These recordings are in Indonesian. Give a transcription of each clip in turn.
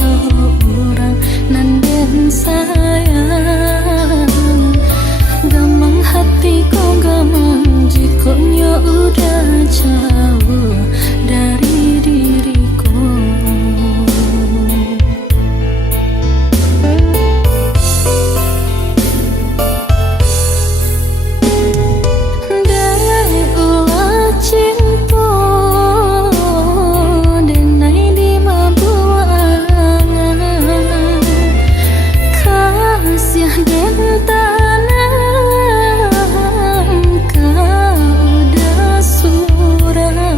orang nanden sayang. Gamang hatiku gamang jikonya udah jauh dari diriku. Dari ulah cinta denai di mabuangan kasih den tanah kau udah surah.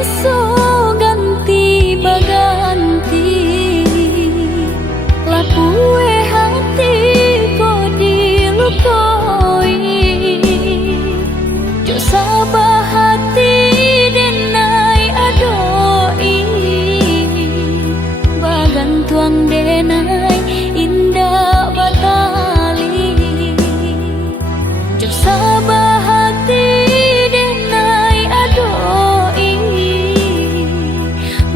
so ganti baganti lapue hati ko dilukoi jo sabah hati denai adoi bagan tuang denai indah batali jo sabah hati denai adoi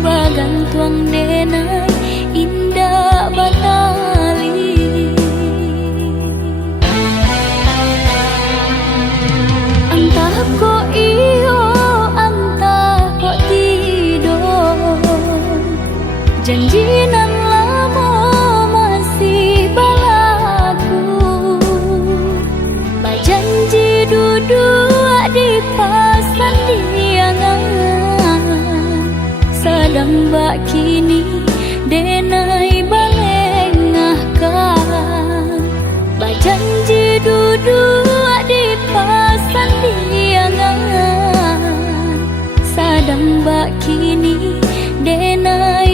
bagan tuang denai indah batali antah ko iyo antah ko tido janjinan lama masih balaku bajanji duduk di pasan diangan sedang bak kini denai balengahkan bajanji duduk di pasan diangan sedang bak kini denai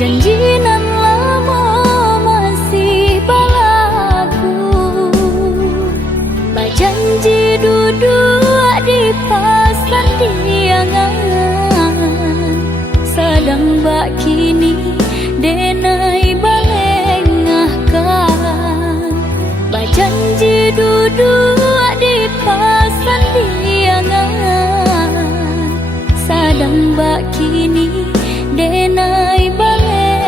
janjinan lama masih balaku bajanji duduk di pasan diangan sedang bak kini denai balengahkan bajanji duduk di pasan diangan sedang bak kini denai balengahkan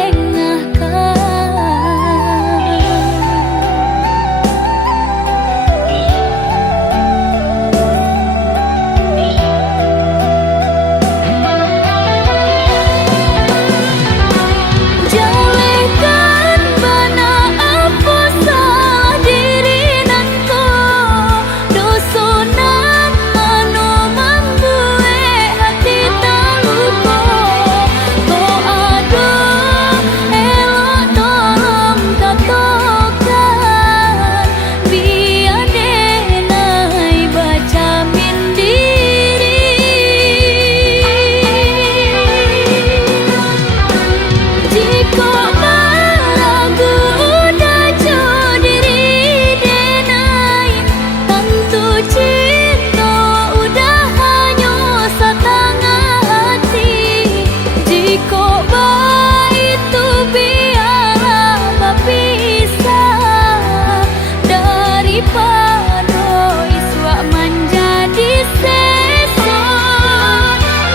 daripada iswa menjadi seso.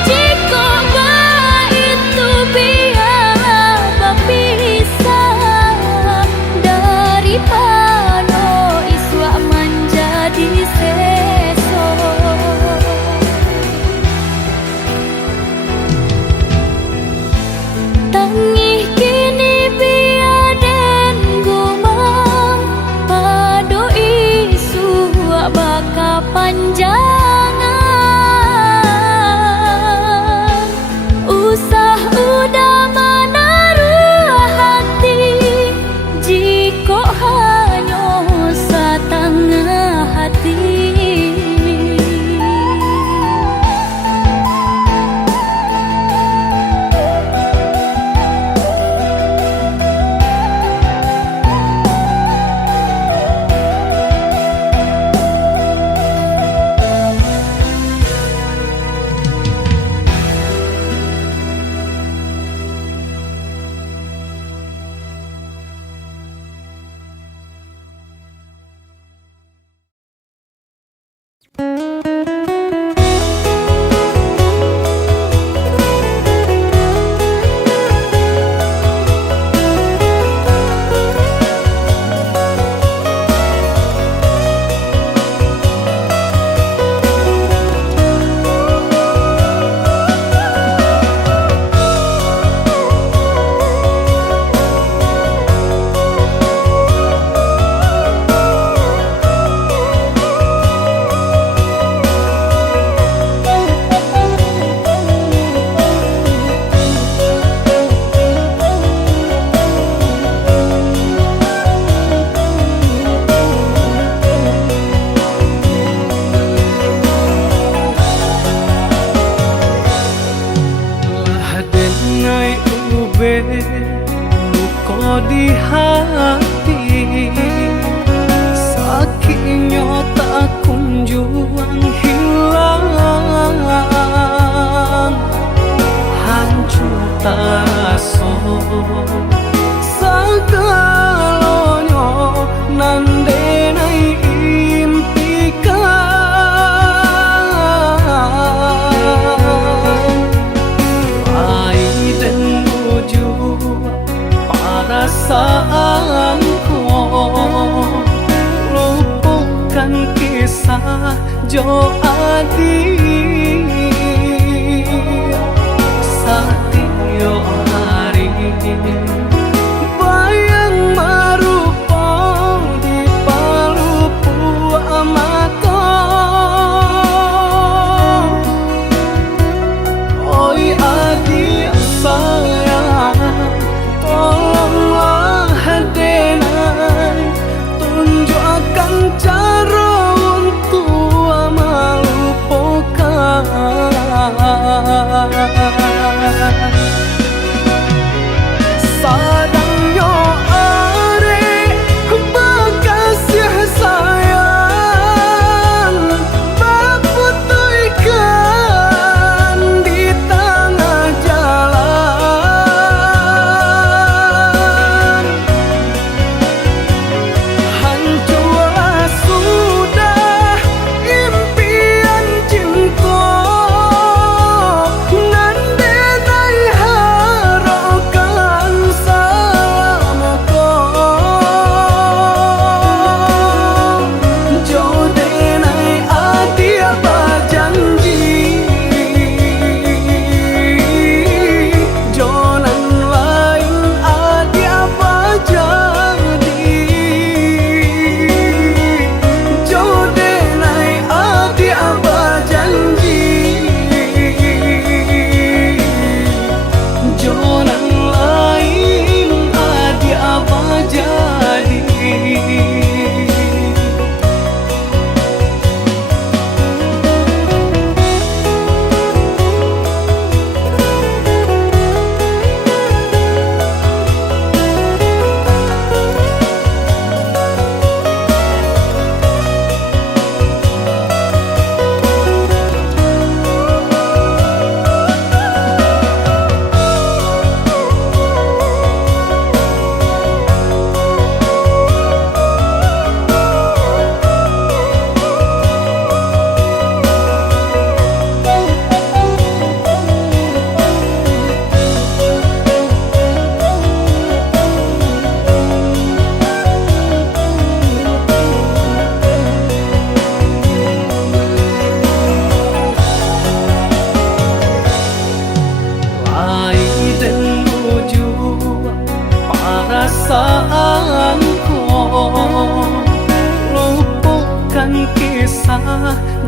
Jika itu biar berpisah, daripada iswa menjadi seso. Tangih kini biaden gumam pado isu baka panjangan. Usah udah menaruh hati jika hanya setengah hati. Luka di hati, sakitnya tak kunjung hilang, hancur terasa segalanya nandenai impikan. Aiden wujud perasaanku, lupakan kisah Jo Adi Satyo hari bayang merupa di palupu mata. Oi adik sayang, tolonglah denai tunjukkan cara untuk melupakan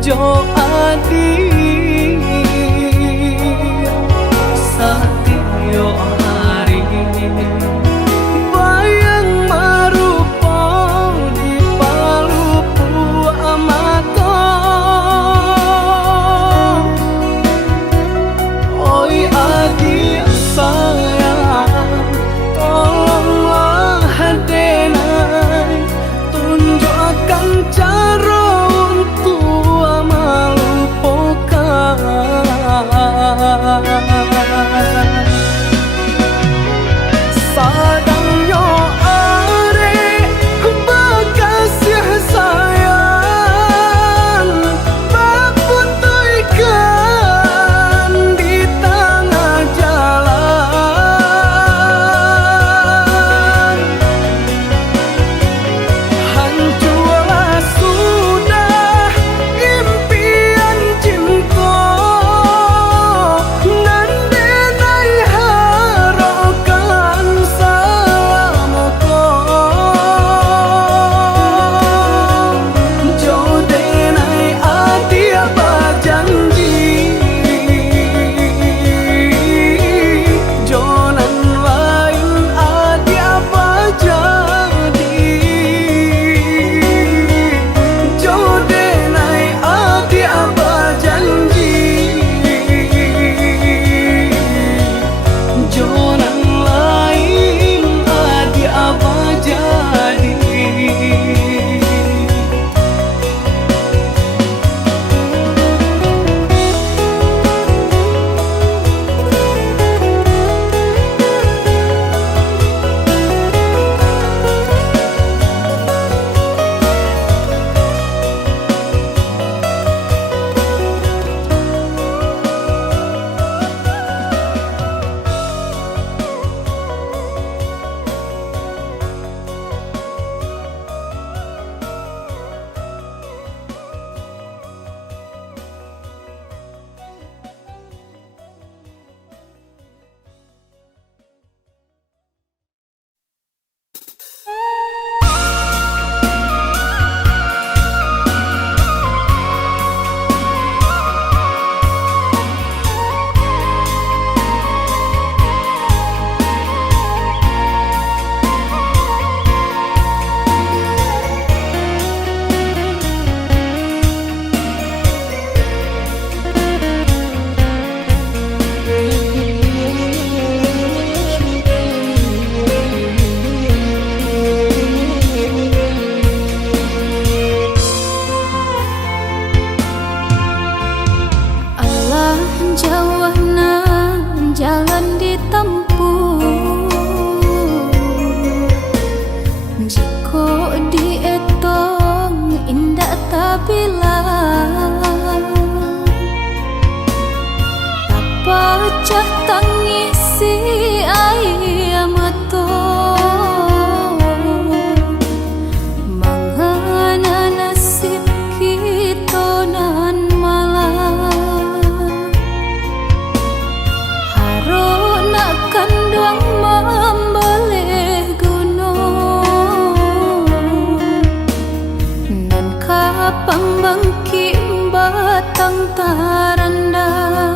jo adi satyo hari bayang marupa di palupu amato oi adi sayang tolonglah hadenai tunjukkan cara untuk melupakan sadangnya are bekasih sayang berputihkan di tengah jalan hancurlah sudah impian cinta nandenai harokan salamoko jodenai adi apa janji jonan lain adi apa jadi jodenai adi apa janji jonan lain adi apa jadi Allah jauhna jalan ditempuh jiko dietong indah tabilang apa cah tangisi air mata mangana nasib kita nan malang haruna kandang membelih gunung nan kapang bangki batang tarandang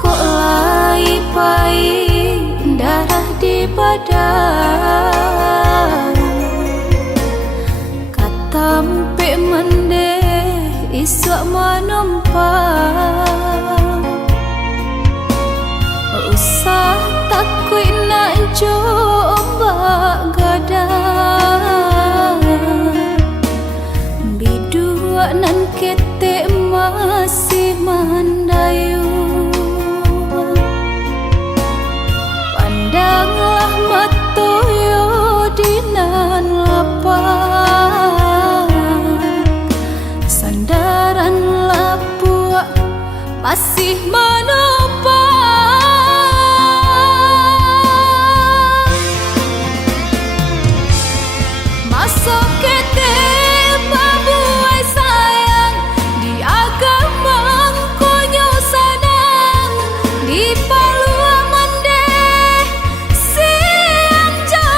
kok lai pai darah di badan katampe mendeh isok menumpang usah takui nak coba gadang bidua nan ketek masih mandayu pandanglah matoyo dinan lapang sandaran lapua masih menumpang masuk kete babuai sayang di agama konyo sanang di palua mendeh siang jauh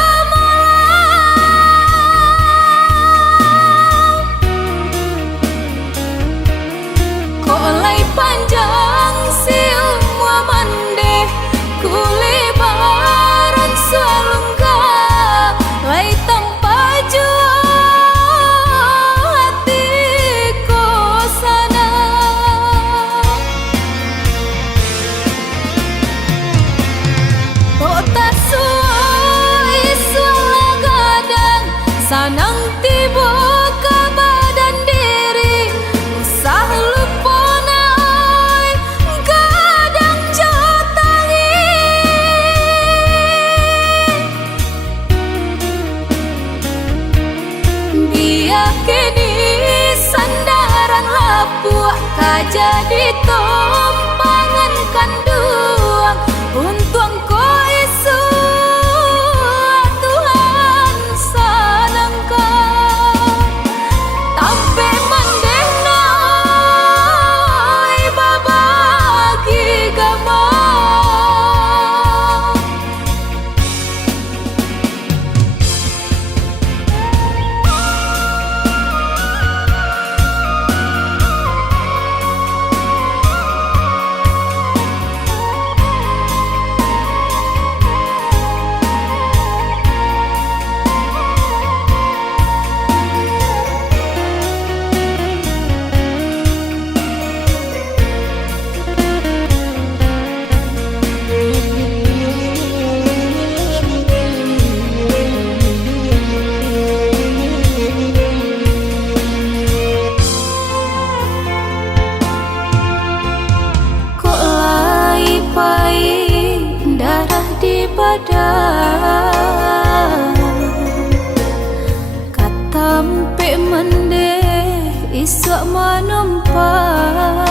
buat menumpang.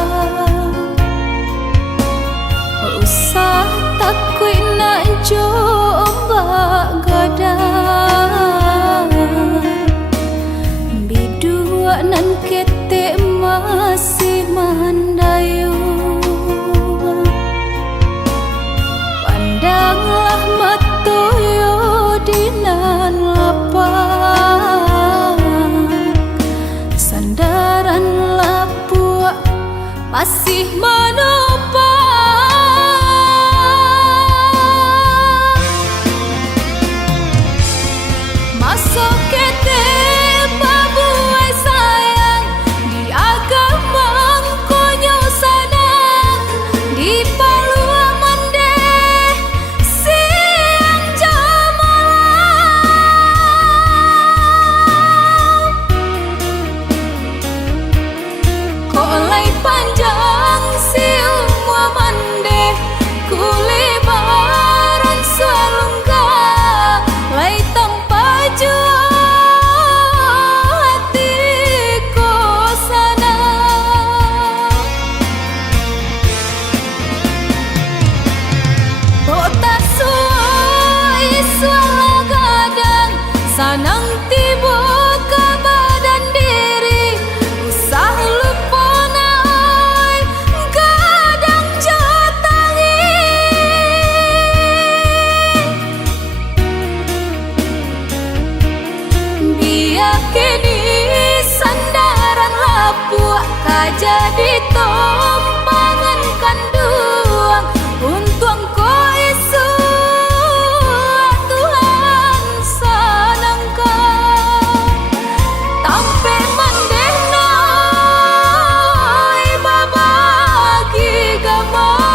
Usah takut nak coba gadang. Bidua nan ketek masih mandayu. Pandanglah matoyo dinan lapang. Sandaran lapuk masih menopang. Masuk kete babuai sayang, di agamang konyo sanang, di palua mandeh siang jamalang. Kolai panjang si umwa mandeh, kulebaran sualungga, lai tanpa jua hatiku sana. Kota suai suala gadang, sanang tiba ke badan diri. Usah lupa naik gadang jotangi. Biar kini sandaran lapuk kaja ditompangan kanduang. Untung ko isu Tuhan sanangka. Tampe mandeh noi babagi gamang.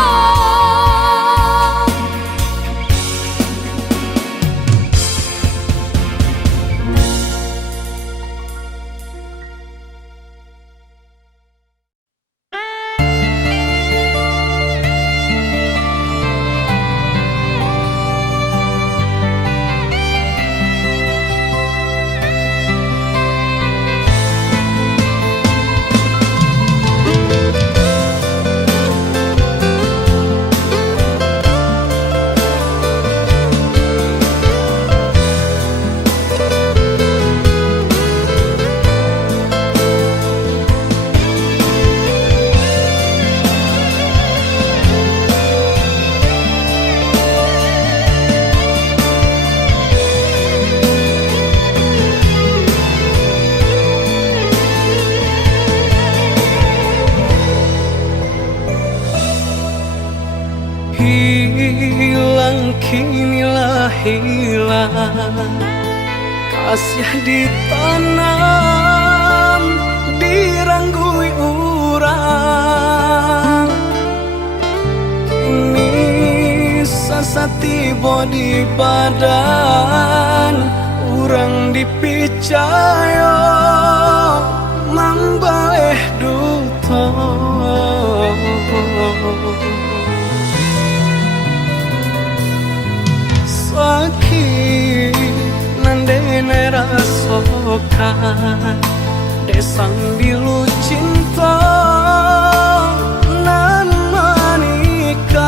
Hilang kinilah hilang, kasih ditanam diranggui urang. Kini sasati bodi badan, urang dipicaya mambaeh duto. Sakit nandene rasokan, desang dilu cinta nan manikang.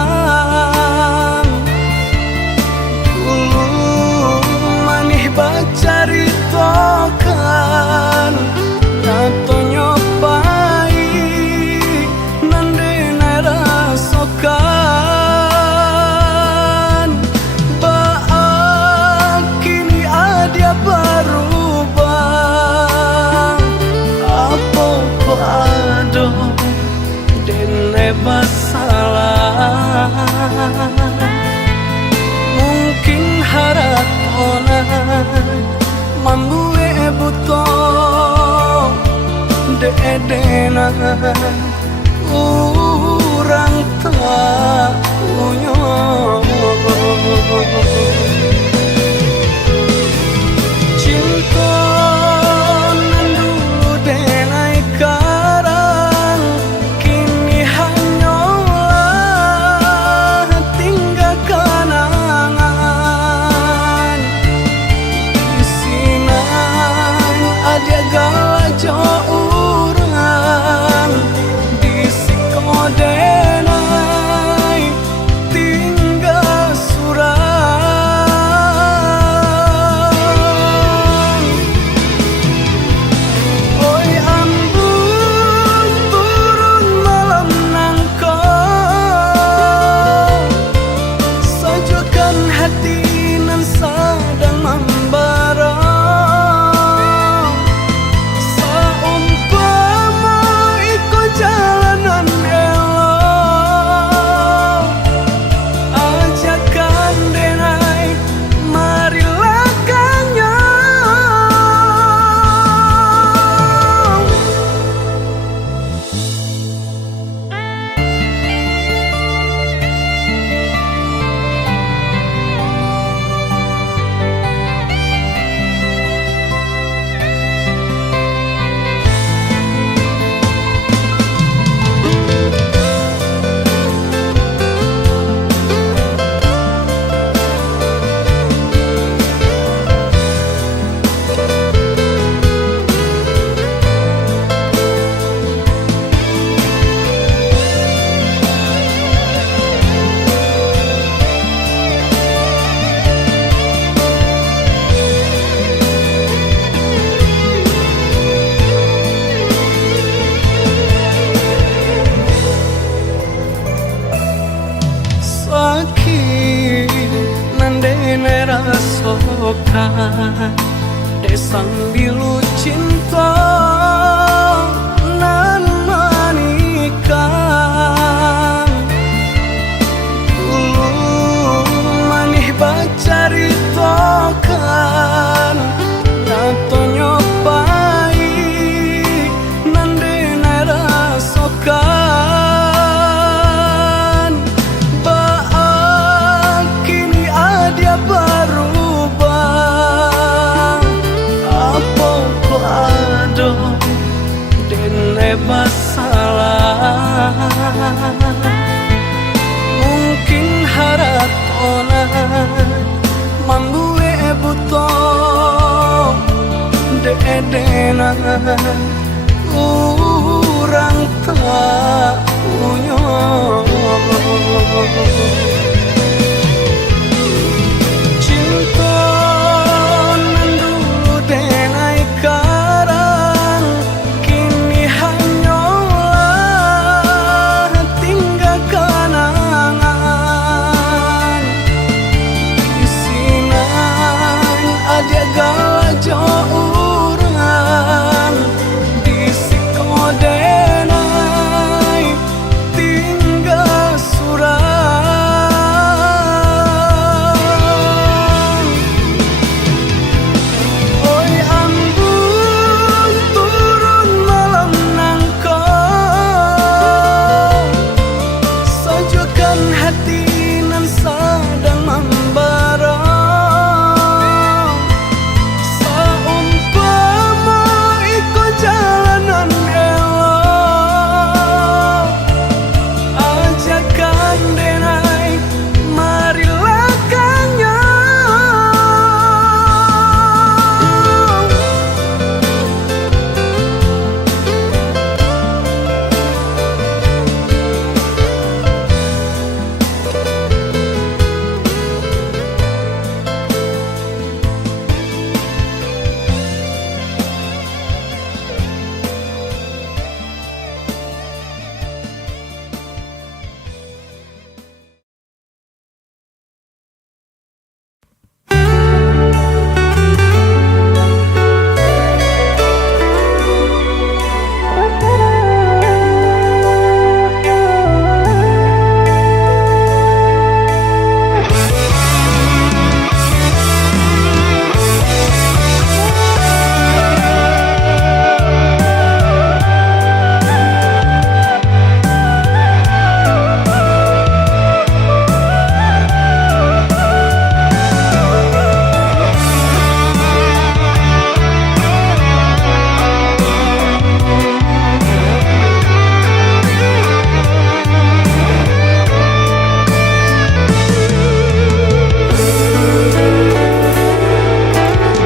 Dulu manih bacaritokan, nato nyopai nandene rasokan. Masalah mungkin haratona mambue buto deedena urang tak punya. Cinta nan dulu denai karang, kini hanyalah tinggal kenangan. Isinan ada gala jo urang. rasokan desang bilu cinta nan manikang dulu manih bacaritokan nato nyopai nan denai rasokan baak kini ada berubah apa ko ado denai masalah mungkin haratona manggue buto de-edena urang tak punya cinta nan dulu denai karang kini hanyalah tinggal kenangan isinan ada galajo urang di sikodenai tinggal surang oi ambung turun malam nangkau sajukan hati nan sedang membara saumpama iko jalanan elok ajakan denai marilah kanyang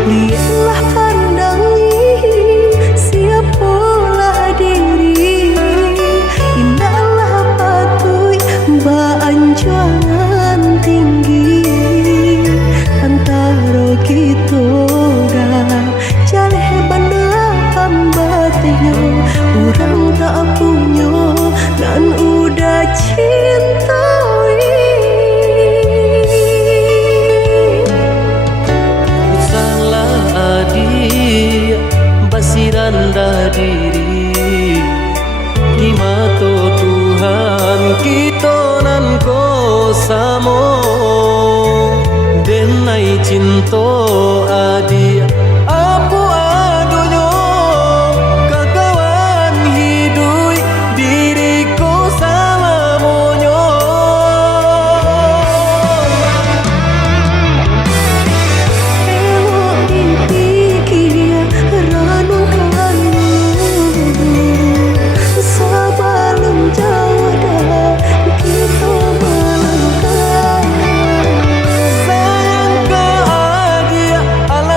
Lihatlah pandangi siapalah diri indahlah patui baanjuan tinggi antara kita dah jaleh bandar pambatnya orang tak punya dan udah cintai salah adik basiranda diri di mata Tuhan kita nan ko samo denai cinta adik apa adonyo kakawan hidui diriku sama monyo Elok dipikir renungkan sebelum jauh dah kita melangkah sayang ke adik ala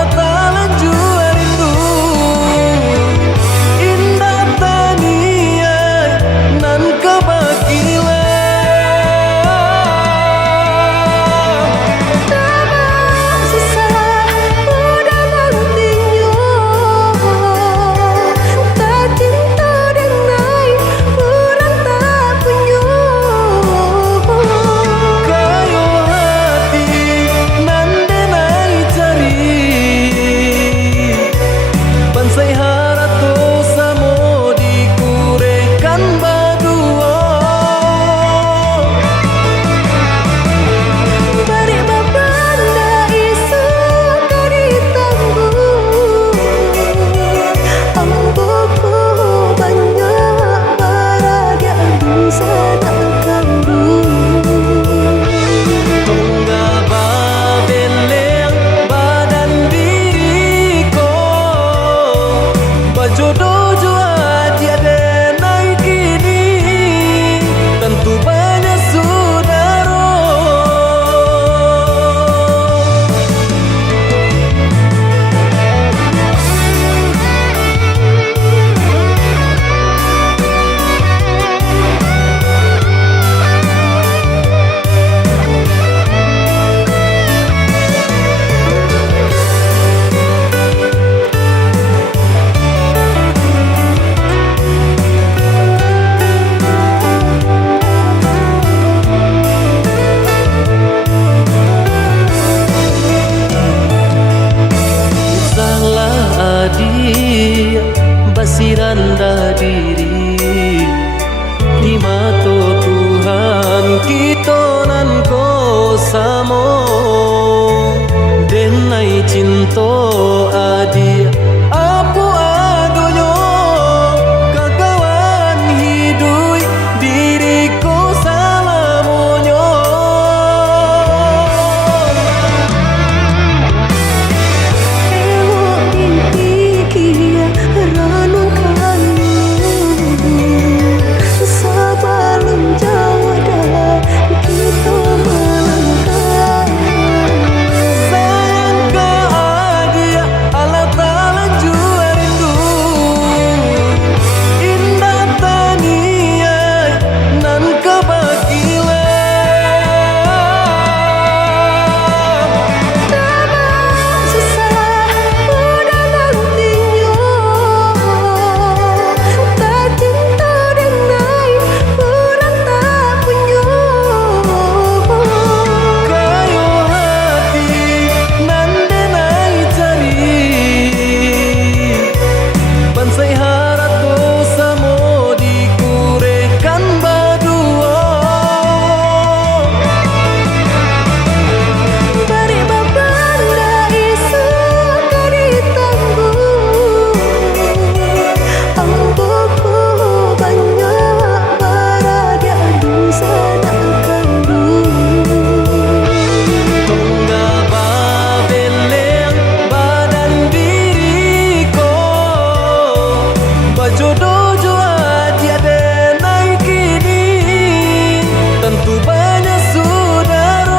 cinta adi apu adonyo kakawan hidup diriku salamonyo. Ewo mimpi kia ranu kanu sebelum jauh dah kita melangkah. Sayang ka adia ala tala jua rindu indah tania nan kebagilan. Susah udah nantinya tak cinta denai orang tak punya. Kayo hati nan denai cari bansai harato samo dikurekan badua. Bari babanda isu kari tangguh amboku banyak barada dosa nak kandung. Tunggal babeleng badan diriku bajodoh jua tiada naik kini tentu banyak saudara.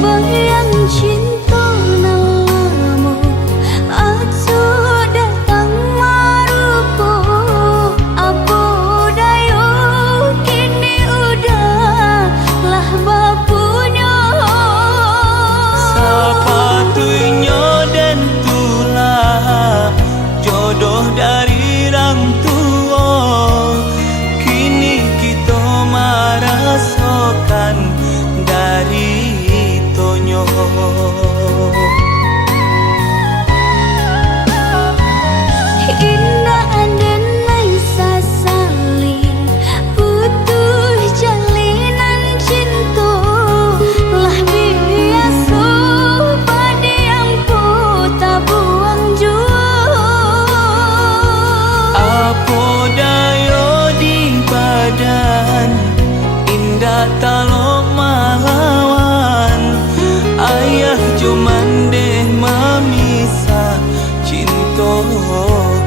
Bayang cinta namamu acu datang marupu apo dayo kini udah lah bapunya. Sepatunya dan tulah jodoh dari orang tua. Kini kita merasakan dari tonyo. Indah andenai sasali putus jalinan cinta lah biasa pada yang puta buang jua. Apa dayo di badan indah talok malawan. Ayah cuman deh memisah cinta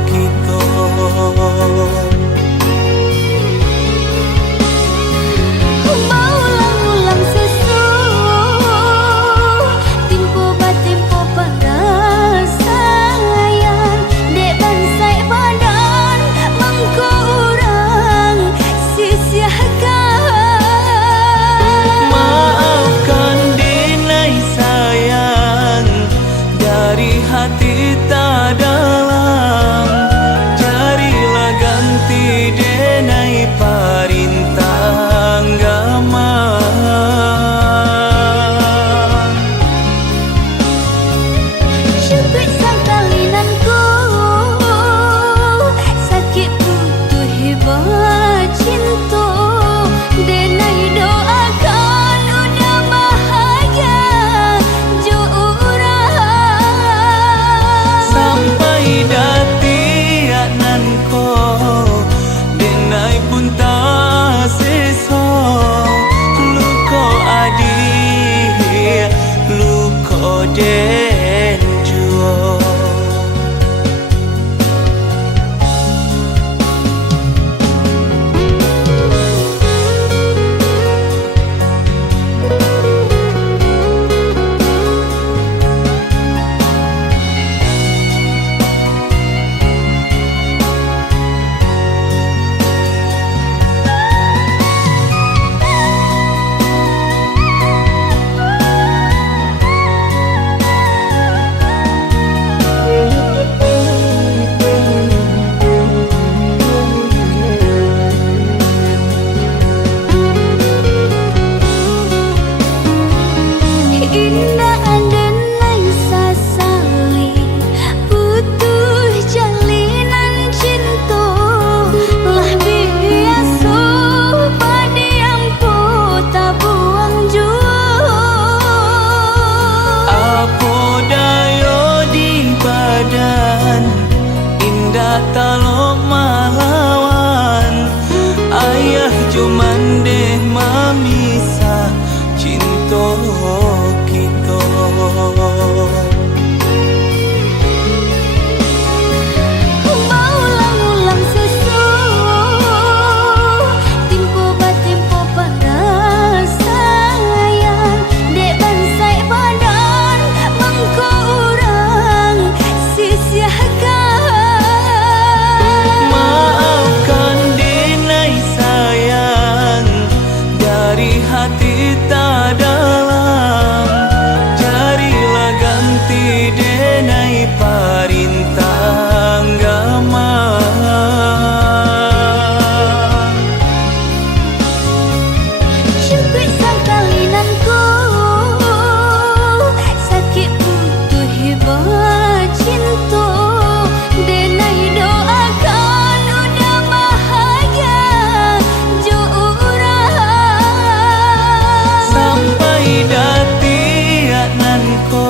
kita. Maulang-ulang sesu timpo batimpo pada sayang dek bansai badan mangko urang sisiakan. denai perintah agama. Syukur sakalinanku sakit putuh hebat cinta denai doakan udah bahagia jo urang Sampai dati nan ko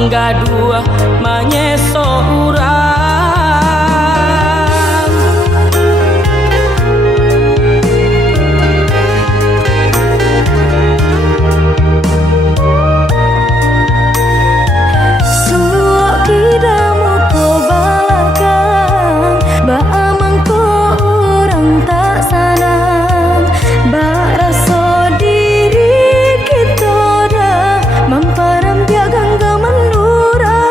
mangga dua manyeso urang. Suok kidamu ko balakang, baamang ko orang tak sanang, baraso diri kita dah mamparam piagang gamandura.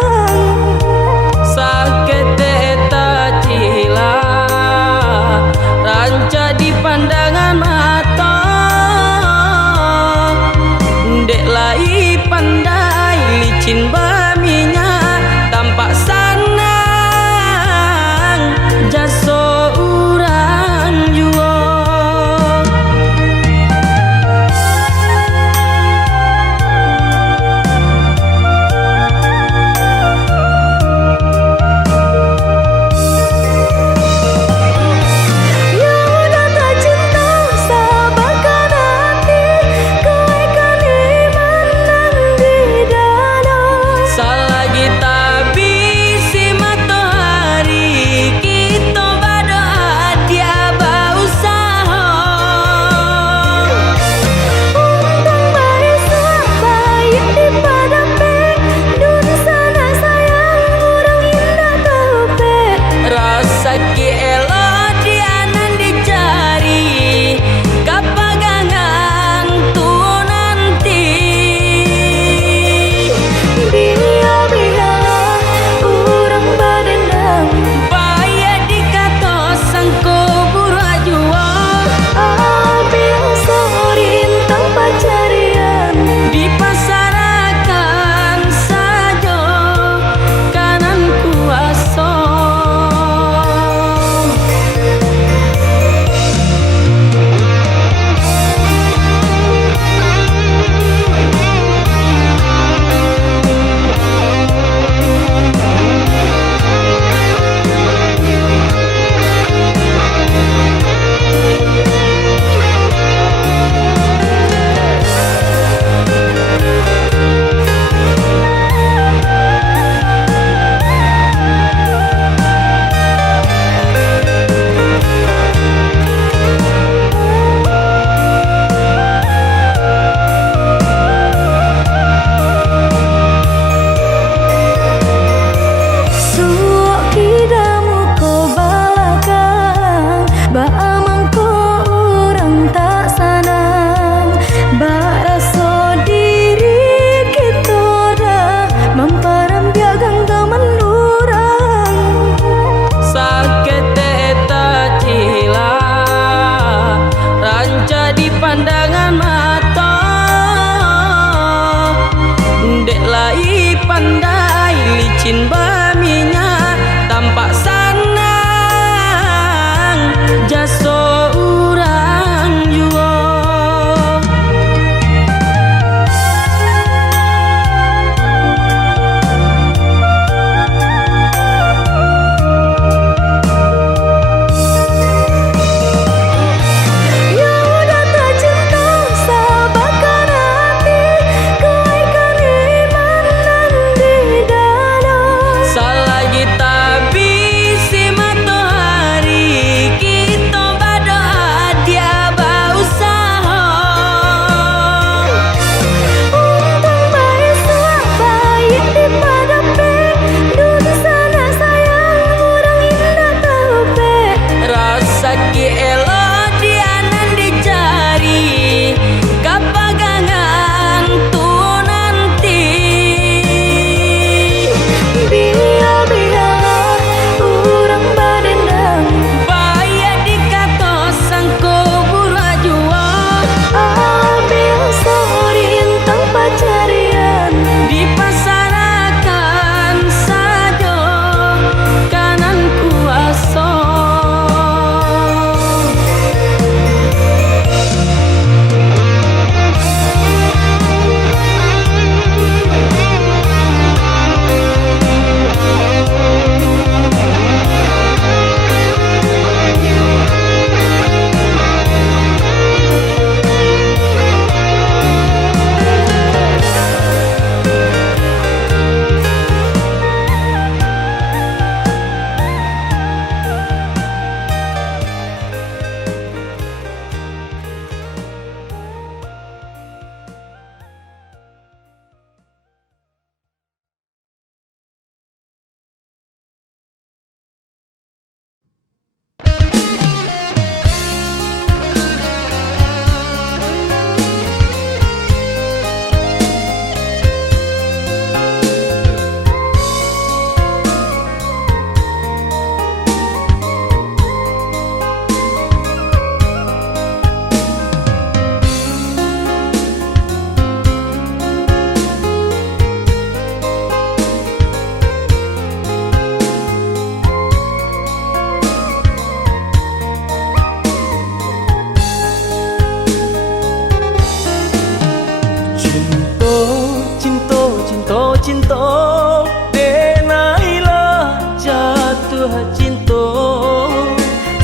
jatuh cinta.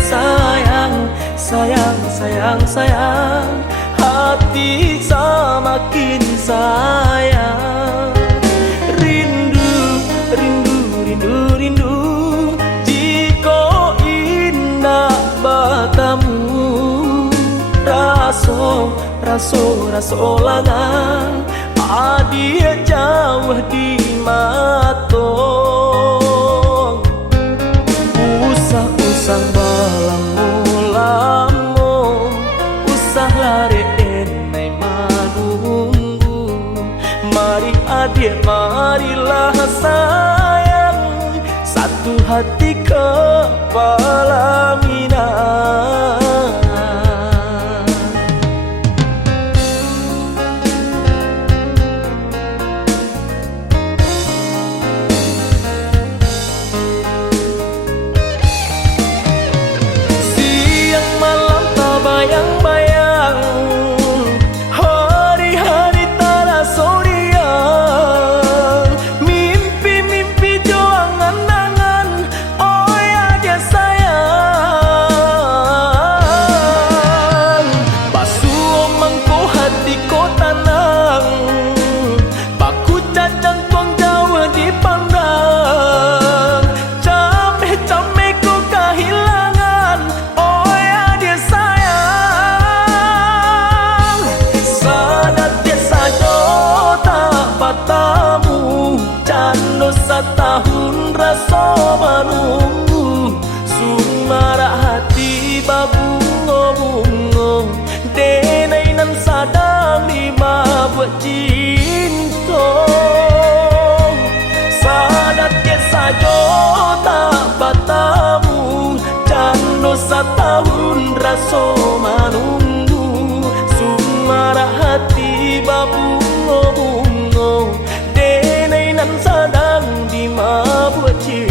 Sayang, sayang, sayang, sayang, hati semakin sayang. Rindu, rindu, rindu, rindu, jika indah bertemu. Raso, raso, raso langang, adia jauh di mata. Usah balamu-lamu, usah lari enai menunggu. Mari adik, marilah sayang, satu hati kepala minang. Bayang-bayang hari-hari terasa riang, mimpi-mimpi jauh angan-angan, oh ya dia sayang. Basuh omangku hatiku tenang, baku cacang tuang jauh dipandang. Cameh-cameh ku kehilangan, oh ya dia sayang. Tamu cando setahun rasa menunggu. Sumara hati babungo-bungo, denai nan sadang lima buat cinta. Sadat ke sajo tak bertamu, cando setahun rasa menunggu. Sumara hati babungo-bungo, denai nan sadang di mabuk cinta.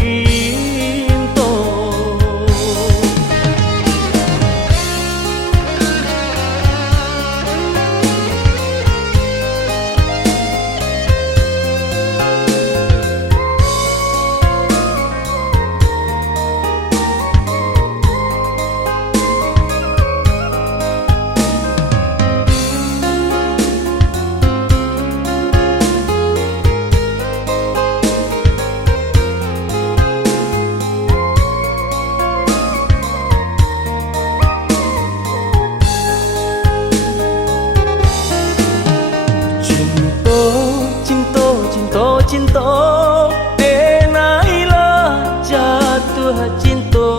Cinta, denailah jatuh cinta.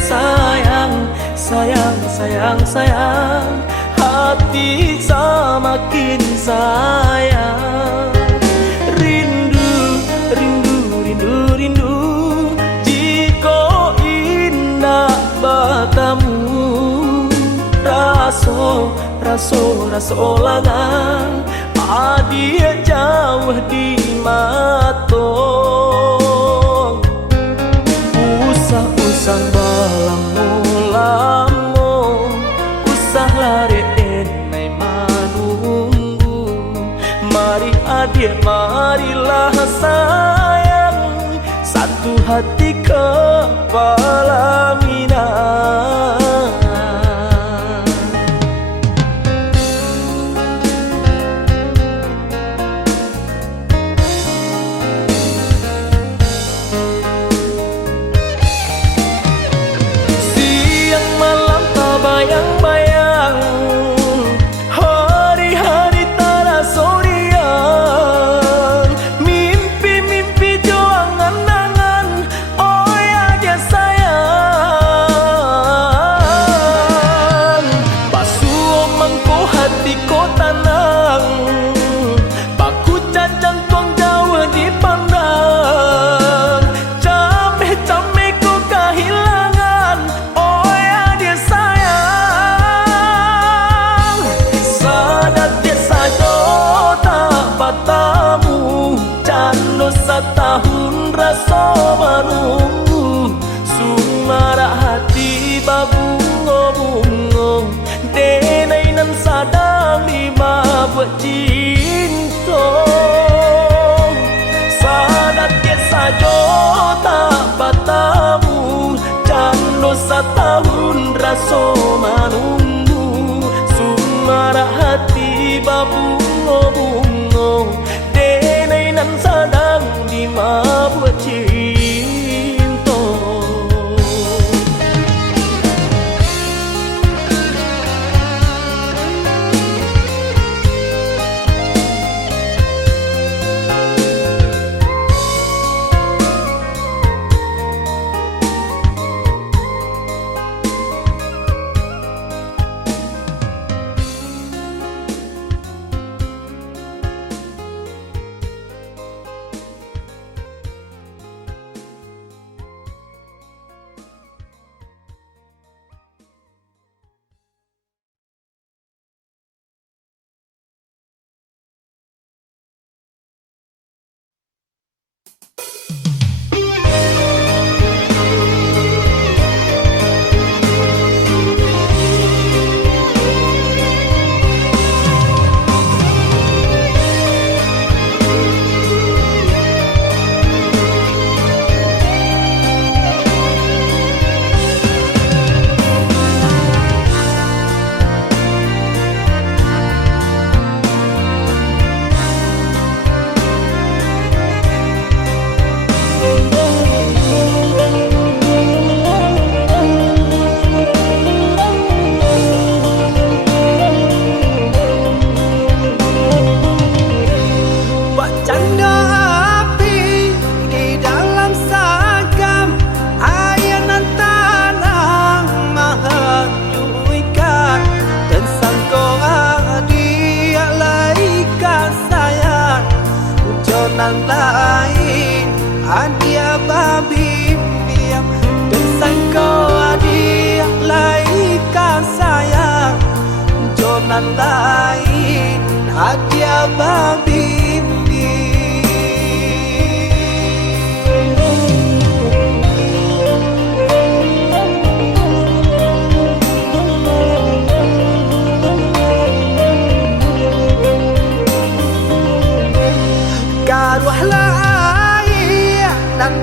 Sayang, sayang, sayang, sayang, hati semakin sayang. Rindu, rindu, rindu, rindu, jika indah bertemu. Raso, raso, raso langang, adia jauh di mata. Usah balamu-lamu, usah lari enai menunggu. Mari adik, marilah sayang, satu hati kepala minang. Bayang-bayang hari-hari terasa riang, mimpi-mimpi jauh angan-angan, oh ya dia sayang. Basuh omangku hatiku tenang, baku cacang tuang jauh dipandang. Cameh-cameh ku kehilangan, oh ya dia sayang. Tamu cando setahun rasa menunggu. Sumara hati babungo-bungo, denai nan sadang lima buat cinta. Sadat ke sajo tak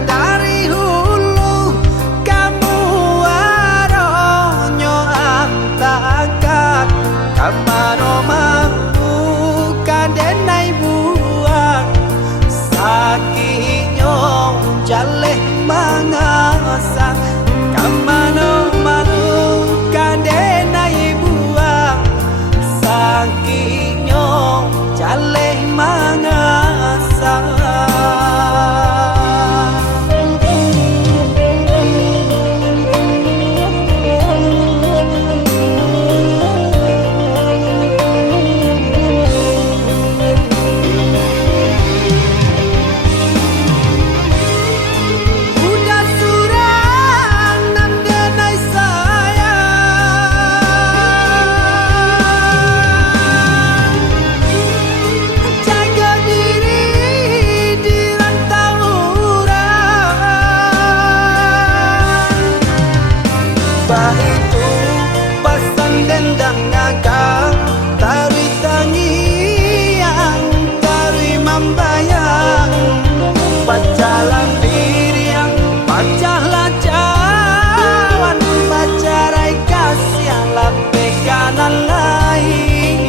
dari hulu kamu aronyo antakat kamano mampu kadenai buang sakinyo jaleh mangasan kamano manu kadenai buang sakinyo jaleh mangasan. Udah surang nan denai sayang, jaga diri di rantau orang. Bah itu pasang dendang ngakang tari tangiang tari membayang pacalan diri yang pacahlah cawan pacarai kasih lape kanan lain.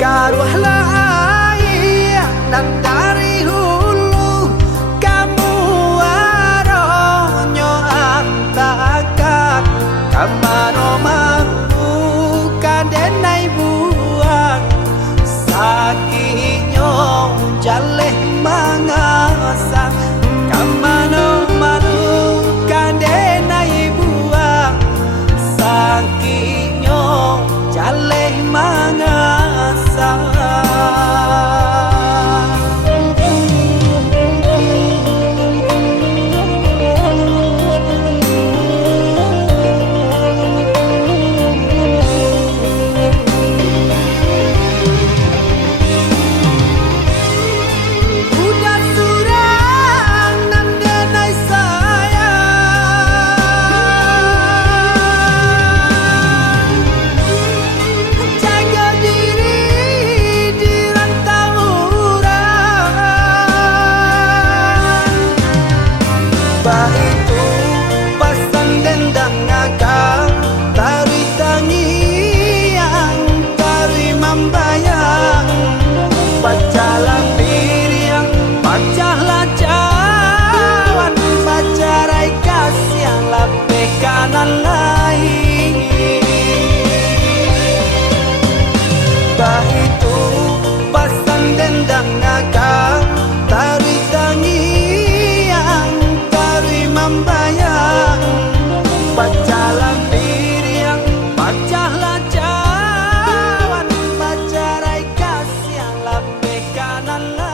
Karuahlah air dan dari hulu kamu aronyo antakat kamano mampu kadenai buang sakinyo jaleh mangasan kamano manu kadenai buang sakinyo jaleh mangasan. Udah surang nan denai sayang, jaga diri di rantau orang. Bah itu pasang dendang ngakang tari tangiang tari membayang pacalan diri yang pacahlah cawan pacarai kasih lape kanan lain. Bah itu pasang dendang ngakang tari tangiang tari membayang pacalan diri yang pacahlah cawan pacarai kasih lape kanan lain.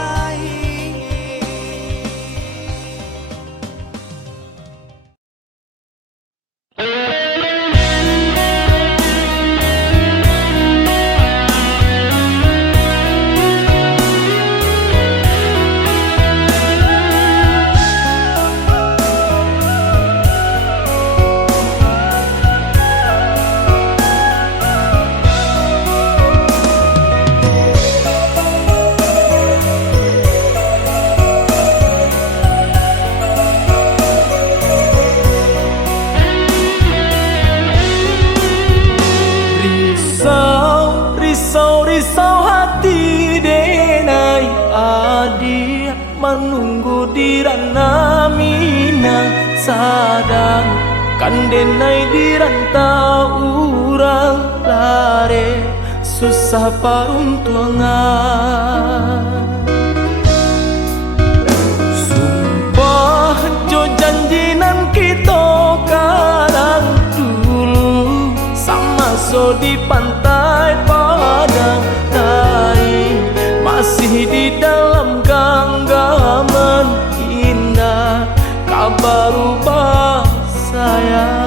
Risau hati denai adi menunggu di ranah mina sadang kan denai di rantau urang lare susah paruntuangan sumpah joy pantai padang lain, masih di dalam genggaman indah kabar rubah sayang.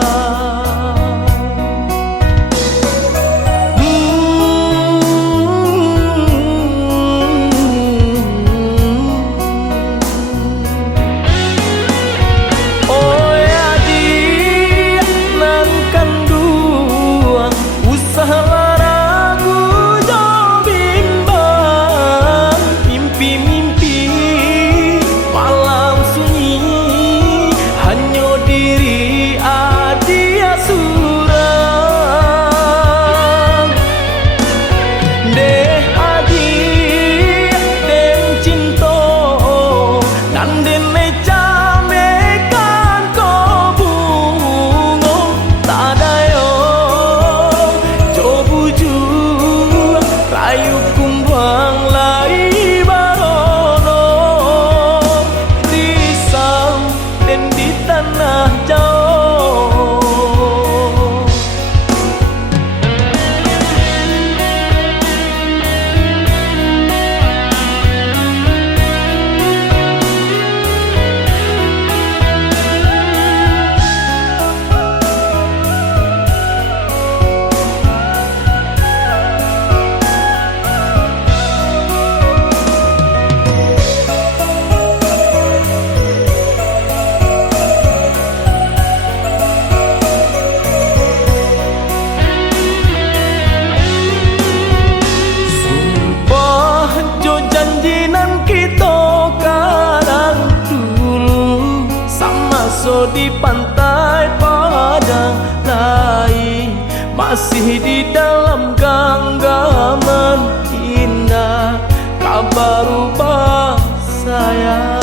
Di pantai padang lain, masih di dalam genggaman indah kabar rubah sayang.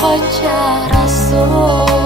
pacar asuh.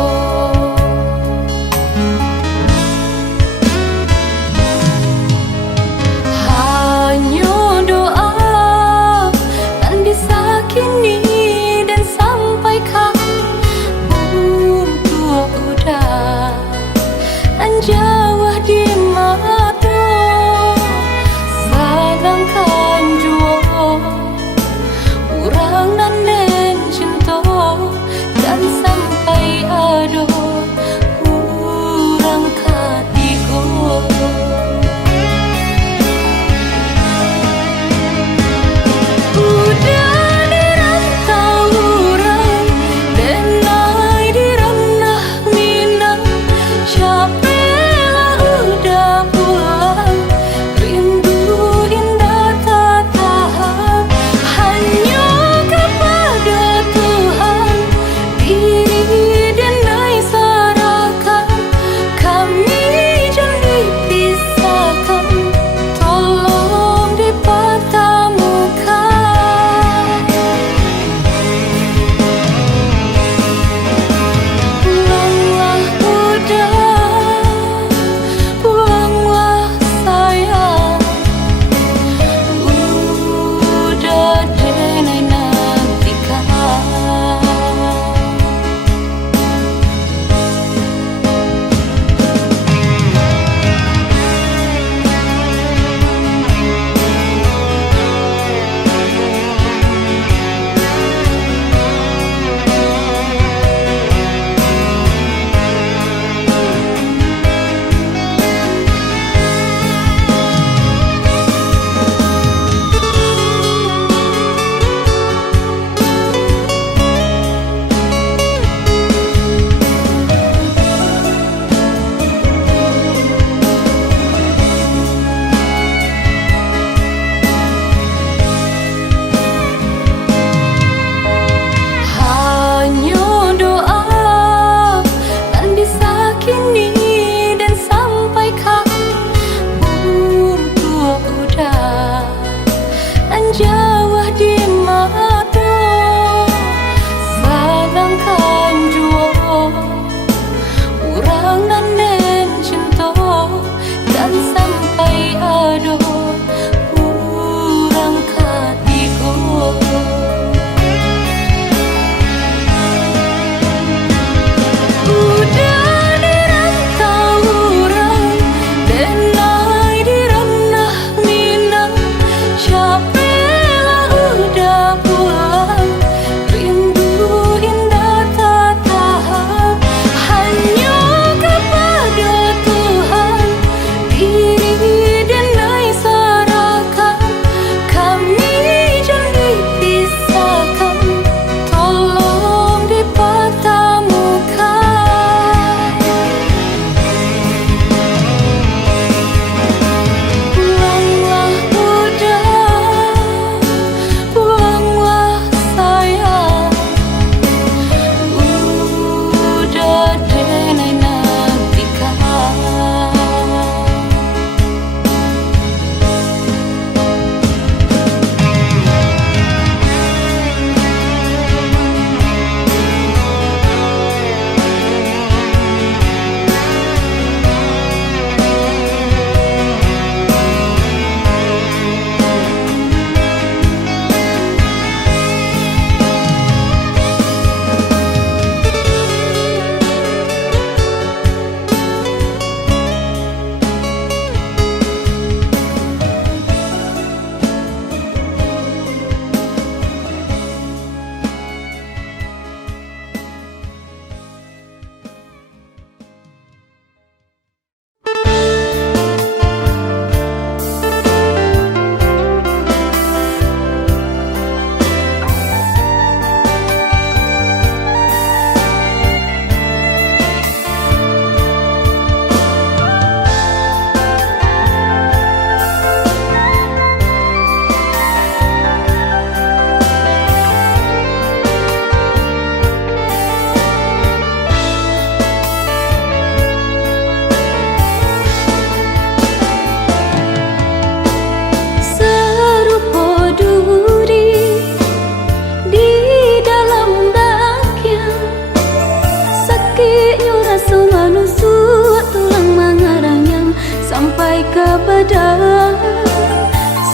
badan.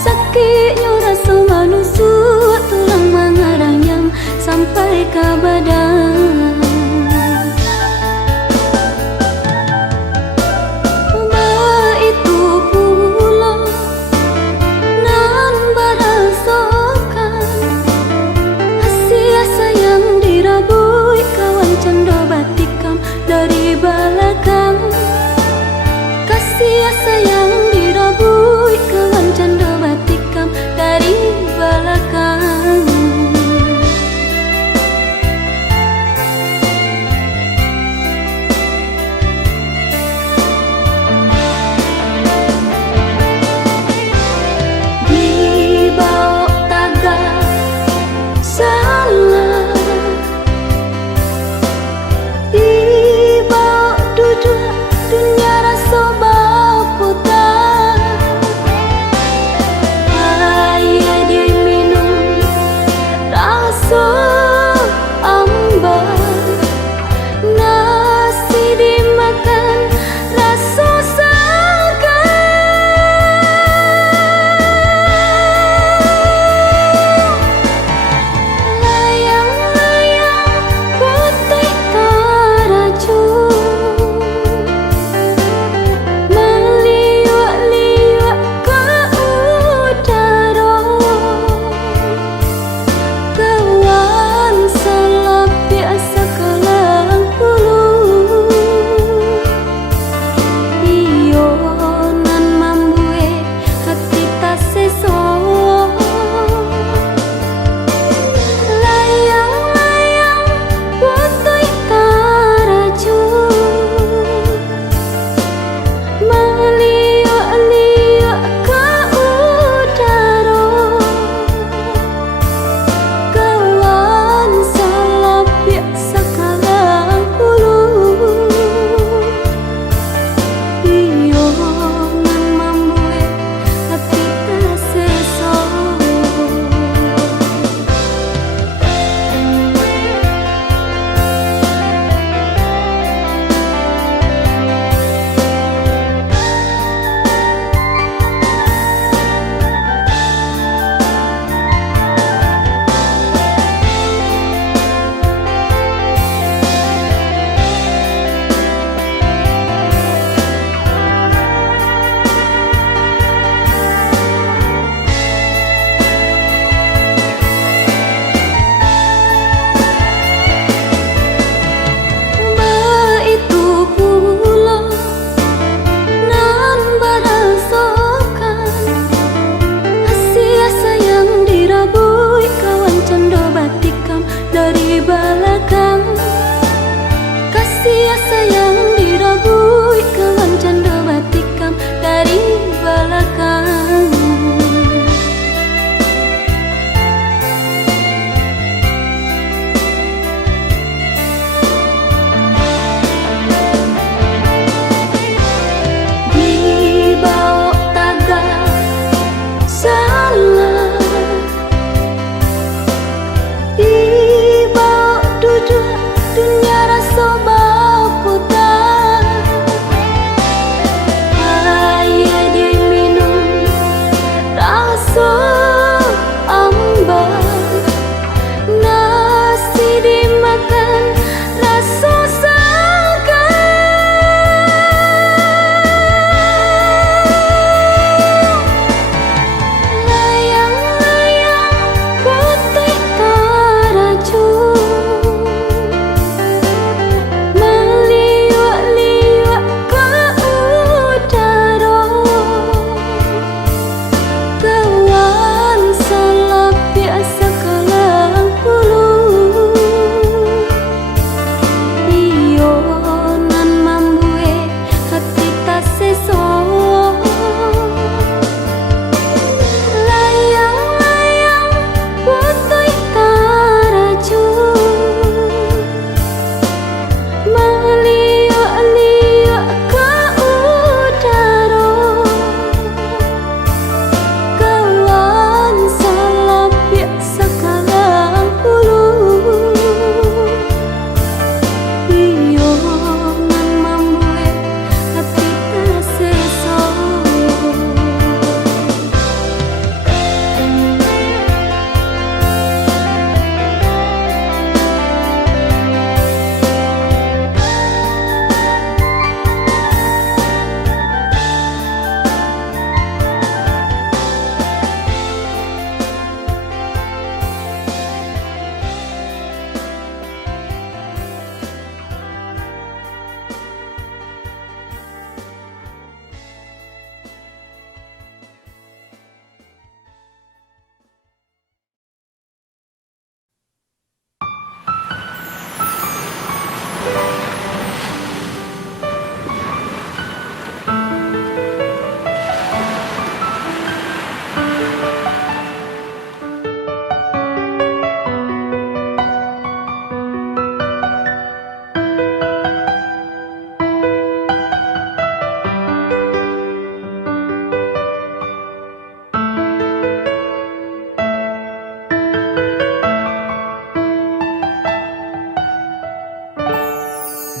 Sakitnya rasa manusuk tulang mengeranyam sampai ke badan. Itu pula nan berasakan kasih sayang dirabui kawan canda batikam dari belakang. Kasih sayang dirabui kawan canda batikam dari belakang. Dibawa tagar salah, dibawa duduk dunia rasa baputar. Ayah diminum rasa ambar, nasi dimakan rasa segar. Layang-layang putih teracun, meliuk-liuk ke udara. Kawan salah biasa kelang bulu, iyo nan mambue hati tak sesok. Layang-layang putih teracun, meliuk-liuk ke udara. Kawan salah biasa kelang bulu, iyo nan mambue hati tak sesok. Itu pula nan berasakan kasih sayang dirabui kawan canda batikam dari belakang. Kasih sayang dirabui kawan canda batikam dari belakang. Dibawa tagar salah, dibawa duduk dunia rasa baputar.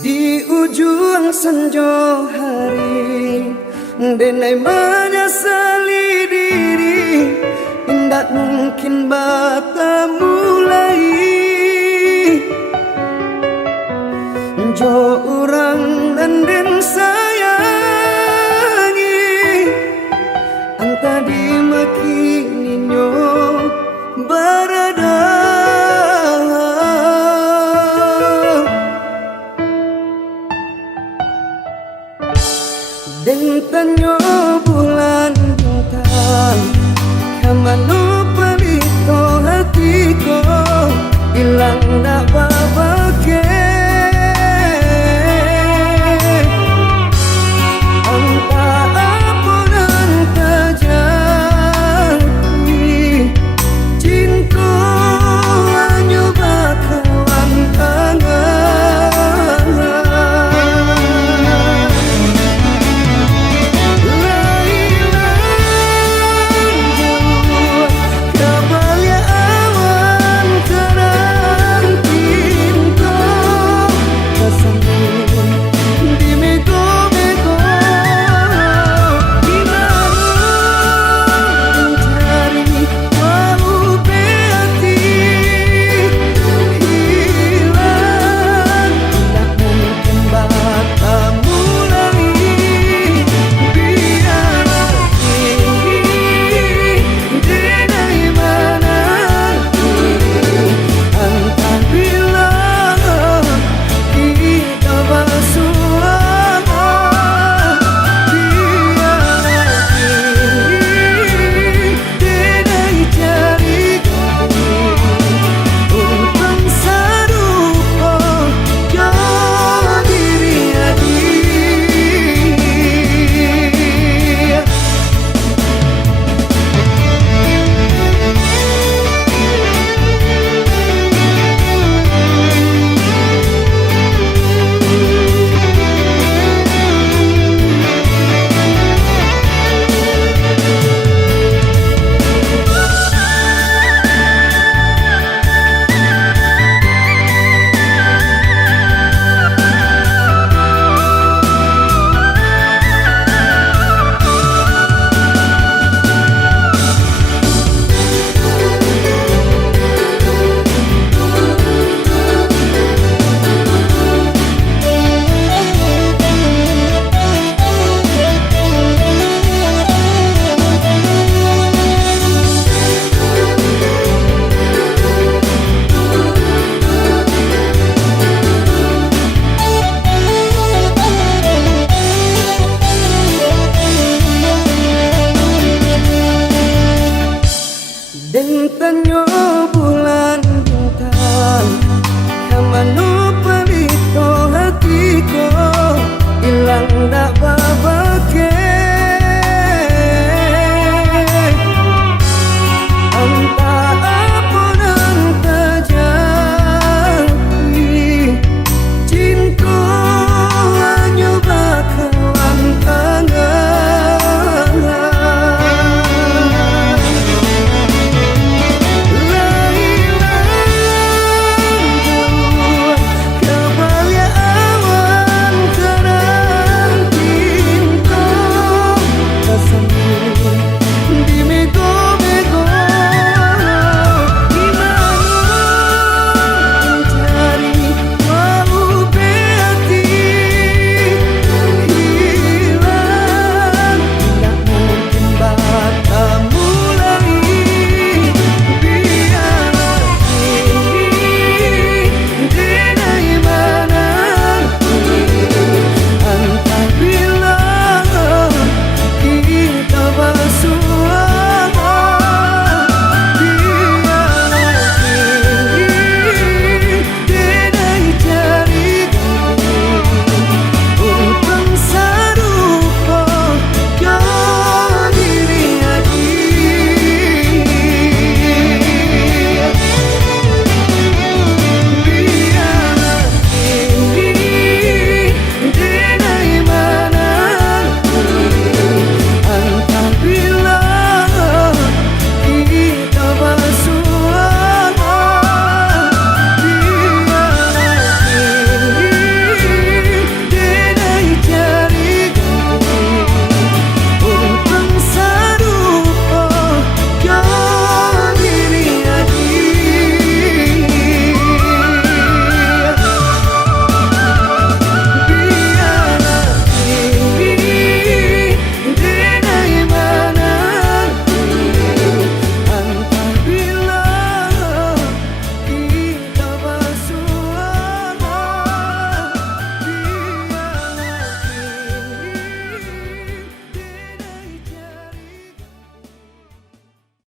Di ujung senja hari denai menyesali diri, indak mungkin bata mulai. Jo orang dan den sayangi, anta di makininyo berada. Den tanyo bulan bintang, kamano palito hatiku, ilang na baba.